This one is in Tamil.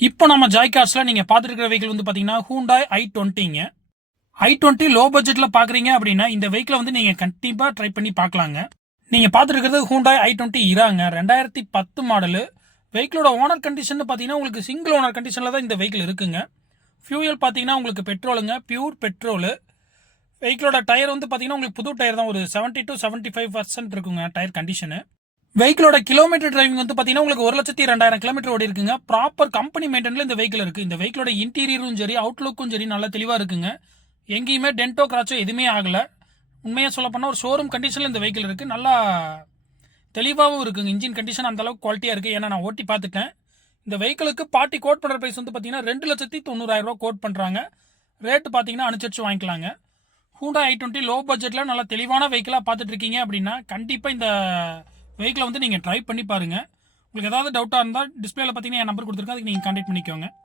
இப்போ நம்ம ஜாய் கார்ஸ்ல நீங்க பார்த்துருக்கிற வெஹிக்கிள் வந்து பாத்தீங்கன்னா ஹூண்டாய் i20ங்க. i20 லோ பட்ஜெட்ல பாக்குறீங்க அப்படின்னா இந்த வெஹிக்கிளை வந்து நீங்க கண்டிப்பா ட்ரை பண்ணி பார்க்கலாங்க. நீங்க பார்த்துருக்கிறது ஹூண்டாய் i20 இராங்க 2010 மாடலு. வெஹிக்கிளோட ஓனர் கண்டிஷன் பாத்தீங்கன்னா உங்களுக்கு சிங்கிள் ஓனர் கண்டிஷன்ல தான் இந்த வெஹிக்கிள் இருக்குங்க. ஃபியூயல் பாத்தீங்கன்னா உங்களுக்கு பெட்ரோலுங்க, பியூர் பெட்ரோலு. வெஹிக்கிளோட டயர் வந்து பாத்தீங்கன்னா உங்களுக்கு புது டயர் தான், ஒரு 70 to 75% இருக்குங்க டயர் கண்டிஷனு. வெஹிக்கிளோட கிலோமீட்டர் டிரைவிங் வந்து பாத்தீங்கன்னா உங்களுக்கு 1,02,000 கிலோமீட்டர் ஓடி இருக்குங்க. ப்ராப்பர் கம்பெனி மெயின்டென்ல இந்த வெஹிக்கிள் இருக்கு. இந்த வெஹிக்கிளோட இன்டீரியரும் சரி அவுட்லுக்கும் சரி நல்லா தெளிவா இருக்குங்க. எங்கேயுமே டென்டோ கிராச்சோ எதுவுமே ஆகல. உண்மையா சொல்ல போனா ஒரு ஷோரூம் கண்டிஷன்ல இந்த வெஹிக்கிள் இருக்கு. நல்லா தெளிவாகவும் இருக்குங்க. இன்ஜின் கண்டிஷன் அந்த அளவுக்கு குவாலிட்டியா இருக்கு. ஏன்னா நான் ஓட்டி பார்த்துட்டேன். இந்த வெஹிக்கிளுக்கு பார்ட்டி கோட் பண்ற பிரைஸ் வந்து பாத்தீங்கன்னா 2,90,000 கோட் பண்றாங்க. ரேட் பாத்தீங்கன்னா அனுசரிச்சு வாங்கிக்கலாங்க. ஹூண்டா i20 லோ பட்ஜெட்ல நல்ல தெளிவான வெஹிக்கிளா பார்த்துட்டு இருக்கீங்க அப்படின்னா கண்டிப்பா இந்த வெஹிக்கிளை வந்து நீங்க ட்ரை பண்ணி பாருங்க. உங்களுக்கு ஏதாவது டவுட்டா இருந்தா டிஸ்பிளேல பாத்தீங்கன்னா என் நம்பர் கொடுத்துருக்கேன், அதுக்கு நீங்க கான்டாக்ட் பண்ணிக்கோங்க.